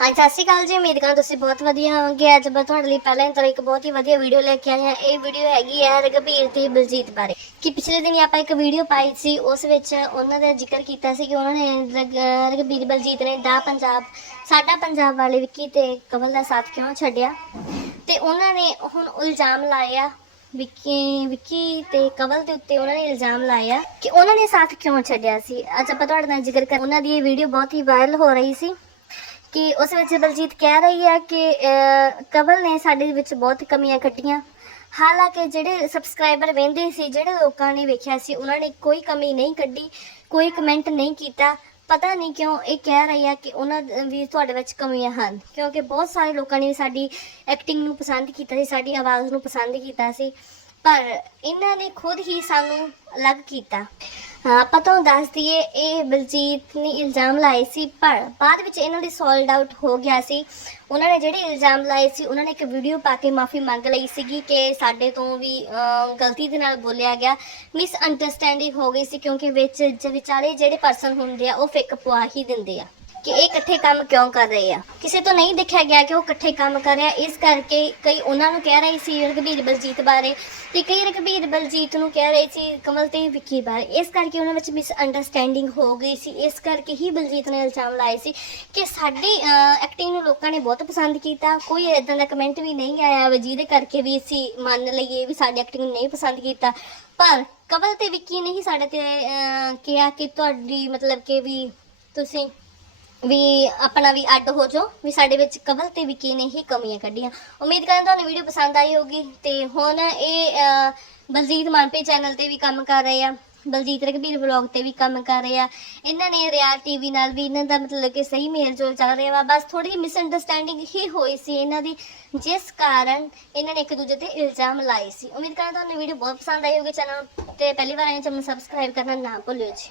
ਹਾਂਜੀ, ਸਤਿ ਸ਼੍ਰੀ ਅਕਾਲ ਜੀ। ਉਮੀਦ ਕਰਾਂ ਤੁਸੀਂ ਬਹੁਤ ਵਧੀਆ ਹੋਵੋਗੇ। ਅੱਜ ਮੈਂ ਤੁਹਾਡੇ ਲਈ ਪਹਿਲਾਂ ਹੀ ਤਰ੍ਹਾਂ ਇੱਕ ਬਹੁਤ ਹੀ ਵਧੀਆ ਵੀਡੀਓ ਲੈ ਕੇ ਆਈ ਹਾਂ। ਇਹ ਵੀਡੀਓ ਹੈਗੀ ਹੈ ਰਘਬੀਰ ਤੇ ਬਲਜੀਤ ਬਾਰੇ। ਕਿ ਪਿਛਲੇ ਦਿਨੀ ਆਪਾਂ ਇੱਕ ਵੀਡੀਓ ਪਾਈ ਸੀ, ਉਸ ਵਿੱਚ ਉਹਨਾਂ ਦਾ ਜ਼ਿਕਰ ਕੀਤਾ ਸੀ ਕਿ ਉਹਨਾਂ ਨੇ ਰਘ- ਰਘਬੀਰ, ਬਲਜੀਤ ਨੇ ਦਾ ਪੰਜਾਬ, ਸਾਡਾ ਪੰਜਾਬ ਵਾਲੇ ਵਿੱਕੀ ਤੇ ਕਮਲ ਦਾ ਸਾਥ ਕਿਉਂ ਛੱਡਿਆ? ਤੇ ਉਹਨਾਂ ਨੇ ਹੁਣ ਇਲਜ਼ਾਮ ਲਾਇਆ, ਵਿੱਕੀ ਵਿੱਕੀ ਤੇ ਕਮਲ ਦੇ ਉੱਤੇ ਉਹਨਾਂ ਨੇ ਇਲਜ਼ਾਮ ਲਾਇਆ ਕਿ ਉਹਨਾਂ ਨੇ ਸਾਥ ਕਿਉਂ ਛੱਡਿਆ ਸੀ? ਅੱਜ ਆਪਾਂ ਤੁਹਾਡੇ ਨਾਲ ਜ਼ਿਕਰ ਕਰ ਉਹਨਾਂ ਦੀ ਇਹ ਵੀਡੀਓ ਬਹੁਤ ਹੀ ਵਾਇਰਲ ਹੋ ਰਹੀ ਸੀ। ਕਿ ਉਸ ਵਿੱਚ ਬਲਜੀਤ ਕਹਿ ਰਹੀ ਹੈ ਕਿ ਕਮਲ ਨੇ ਸਾਡੇ ਵਿੱਚ ਬਹੁਤ ਕਮੀਆਂ ਕੱਢੀਆਂ ਹਾਲਾਂਕਿ ਜਿਹੜੇ ਸਬਸਕ੍ਰਾਈਬਰ ਵੇਂਦੇ ਸੀ, ਜਿਹੜੇ ਲੋਕਾਂ ਨੇ ਵੇਖਿਆ ਸੀ, ਉਹਨਾਂ ਨੇ ਕੋਈ ਕਮੀ ਨਹੀਂ ਕੱਢੀ, ਕੋਈ ਕਮੈਂਟ ਨਹੀਂ ਕੀਤਾ। ਪਤਾ ਨਹੀਂ ਕਿਉਂ ਇਹ ਕਹਿ ਰਹੀ ਆ ਕਿ ਉਹਨਾਂ ਵੀ ਤੁਹਾਡੇ ਵਿੱਚ ਕਮੀਆਂ ਹਨ। ਕਿਉਂਕਿ ਬਹੁਤ ਸਾਰੇ ਲੋਕਾਂ ਨੇ ਸਾਡੀ ਐਕਟਿੰਗ ਨੂੰ ਪਸੰਦ ਕੀਤਾ ਸੀ, ਸਾਡੀ ਆਵਾਜ਼ ਨੂੰ ਪਸੰਦ ਕੀਤਾ ਸੀ। ਪਰ ਇਹਨਾਂ ਨੇ ਖੁਦ ਹੀ ਸਾਨੂੰ ਅਲੱਗ ਕੀਤਾ। ਆਪਾਂ ਤੁਹਾਨੂੰ ਦੱਸ ਦਈਏ, ਇਹ ਬਲਜੀਤ ਨੇ ਇਲਜ਼ਾਮ ਲਾਏ ਸੀ, ਪਰ ਬਾਅਦ ਵਿੱਚ ਇਹਨਾਂ ਦੀ ਸੋਲਡ ਆਊਟ ਹੋ ਗਿਆ ਸੀ। ਉਹਨਾਂ ਨੇ ਜਿਹੜੇ ਇਲਜ਼ਾਮ ਲਾਏ ਸੀ, ਉਹਨਾਂ ਨੇ ਇੱਕ ਵੀਡੀਓ ਪਾ ਕੇ ਮਾਫੀ ਮੰਗ ਲਈ ਸੀਗੀ ਕਿ ਸਾਡੇ ਤੋਂ ਵੀ ਗਲਤੀ ਦੇ ਨਾਲ ਬੋਲਿਆ ਗਿਆ। ਮਿਸ ਅੰਡਰਸਟੈਂਡਿੰਗ ਹੋ ਗਈ ਸੀ, ਕਿਉਂਕਿ ਵਿੱਚ ਵਿਚਾਲੇ ਜਿਹੜੇ ਪਰਸਨ ਹੁੰਦੇ ਆ, ਉਹ ਫਿੱਕ ਪਵਾ ਹੀ ਦਿੰਦੇ ਆ। ਕਿ ਇਹ ਇਕੱਠੇ ਕੰਮ ਕਿਉਂ ਕਰ ਰਹੇ ਆ? ਕਿਸੇ ਤੋਂ ਨਹੀਂ ਦੇਖਿਆ ਗਿਆ ਕਿ ਉਹ ਇਕੱਠੇ ਕੰਮ ਕਰ ਰਿਹਾ। ਇਸ ਕਰਕੇ ਕਈ ਉਹਨਾਂ ਨੂੰ ਕਹਿ ਰਹੇ ਸੀ, ਰਘਬੀਰ ਬਲਜੀਤ ਬਾਰੇ, ਤੇ ਕਈ ਰਘਬੀਰ ਬਲਜੀਤ ਨੂੰ ਕਹਿ ਰਹੇ ਸੀ, ਕਮਲ ਤੇ ਵਿੱਕੀ ਬਾਰੇ। ਇਸ ਕਰਕੇ ਉਹਨਾਂ ਵਿੱਚ ਮਿਸ ਅੰਡਰਸਟੈਂਡਿੰਗ ਹੋ ਗਈ ਸੀ। ਇਸ ਕਰਕੇ ਹੀ ਬਲਜੀਤ ਨੇ ਇਲਜ਼ਾਮ ਲਾਏ ਸੀ ਕਿ ਸਾਡੀ ਐਕਟਿੰਗ ਨੂੰ ਲੋਕਾਂ ਨੇ ਬਹੁਤ ਪਸੰਦ ਕੀਤਾ। ਕੋਈ ਇਦਾਂ ਦਾ ਕਮੈਂਟ ਵੀ ਨਹੀਂ ਆਇਆ ਵੀ ਜਿਹਦੇ ਕਰਕੇ ਵੀ ਅਸੀਂ ਮੰਨ ਲਈਏ ਵੀ ਸਾਡੀ ਐਕਟਿੰਗ ਨੂੰ ਨਹੀਂ ਪਸੰਦ ਕੀਤਾ। ਪਰ ਕਮਲ ਤੇ ਵਿੱਕੀ ਨੇ ਹੀ ਸਾਡੇ ਤੇ ਕਿਹਾ ਕਿ ਤੁਹਾਡੀ ਮਤਲਬ ਕਿ ਵੀ ਤੁਸੀਂ ਵੀ ਆਪਣਾ ਵੀ ਅੱਡ ਹੋ ਜਾਓ, ਵੀ ਸਾਡੇ ਵਿੱਚ ਕਮਲ ਤੇ ਵਿੱਕੀ ਨੇ ਹੀ ਕਮੀਆਂ ਕੱਢੀਆਂ। ਉਮੀਦ ਕਰਦਾ ਤੁਹਾਨੂੰ ਵੀਡੀਓ ਪਸੰਦ ਆਈ ਹੋਗੀ ਤੇ ਹੁਣ ਇਹ ਬਲਜੀਤ ਮਾਨਪੇ ਚੈਨਲ ਤੇ ਵੀ ਕੰਮ ਕਰ ਰਹੇ ਆ, ਬਲਜੀਤ ਰਘਬੀਰ ਵਲੌਗ ਤੇ ਵੀ ਕੰਮ ਕਰ ਰਹੇ ਆ। ਇਹਨਾਂ ਨੇ ਰਿਆਲ ਟੀਵੀ ਨਾਲ ਵੀ ਇਹਨਾਂ ਦਾ ਮਤਲਬ ਕਿ ਸਹੀ ਮੇਲ ਜੋਲ ਚੱਲ ਰਿਹਾ ਵਾ, ਬਸ ਥੋੜੀ ਜਿਹੀ ਮਿਸਅੰਡਰਸਟੈਂਡਿੰਗ ਹੀ ਹੋਈ ਸੀ ਇਹਨਾਂ ਦੀ, ਜਿਸ ਕਾਰਨ ਇਹਨਾਂ ਨੇ ਇੱਕ ਦੂਜੇ ਤੇ ਇਲਜ਼ਾਮ ਲਾਏ ਸੀ। ਉਮੀਦ ਕਰਦਾ ਤੁਹਾਨੂੰ ਵੀਡੀਓ ਬਹੁਤ ਪਸੰਦ ਆਈ ਹੋਗੀ ਚੈਨਲ ਤੇ, ਪਹਿਲੀ ਵਾਰ ਆਏ ਚੈਨਲ ਸਬਸਕ੍ਰਾਈਬ ਕਰਨਾ ਨਾ ਭੁੱਲਿਓ ਜੀ।